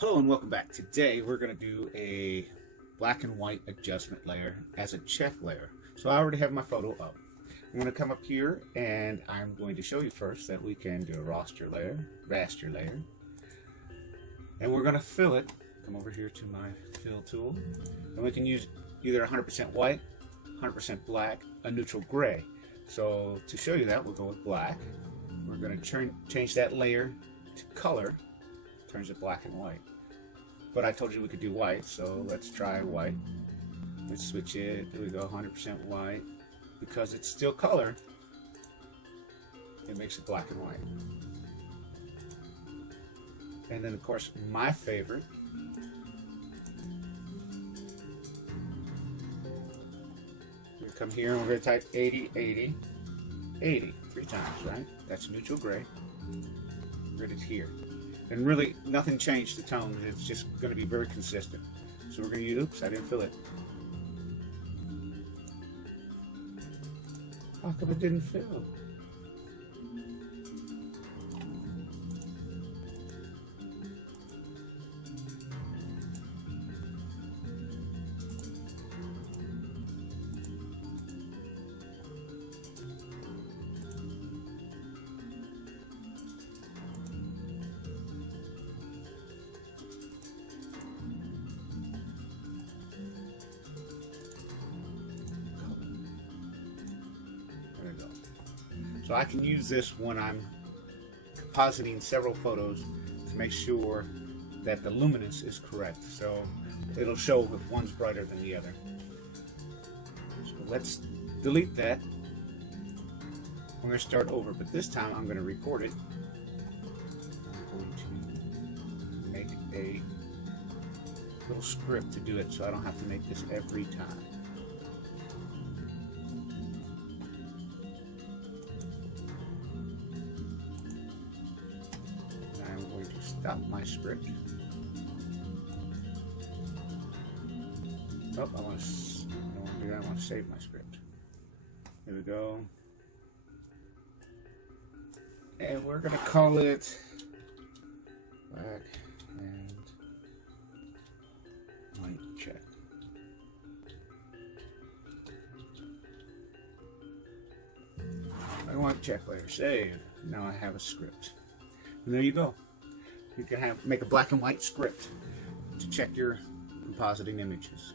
Hello and welcome back. Today we're going to do a black and white adjustment layer as a check layer. So I already have my photo up. I'm going to come up here and I'm going to show you first that we can do a raster layer, and we're going to fill it. Come over here to my fill tool, and we can use either 100% white, 100% black, a neutral gray. So to show you that, we'll go with black. We're going to change that layer to color. Turns it black and white. But I told you we could do white, so let's try white. Let's switch it. Here we go, 100% white. Because it's still color, it makes it black and white. And then, of course, my favorite. We come here and we're going to type 80, 80, 80. 3 times, right? That's neutral gray. Right it here. And really, nothing changed the tone. It's just going to be very consistent. So we're going to use, oops, I didn't fill it. How come it didn't fill? So I can use this when I'm compositing several photos to make sure that the luminance is correct. So it'll show if one's brighter than the other. So let's delete that. I'm going to start over, but this time I'm going to record it. I'm going to make a little script to do it so I don't have to make this every time. Stop my script. Oh, I don't want to do that. I want to save my script. Here we go. And we're going to call it black and white check. I want check layer. Save. Now I have a script. And there you go. You can make a black and white script to check your compositing images.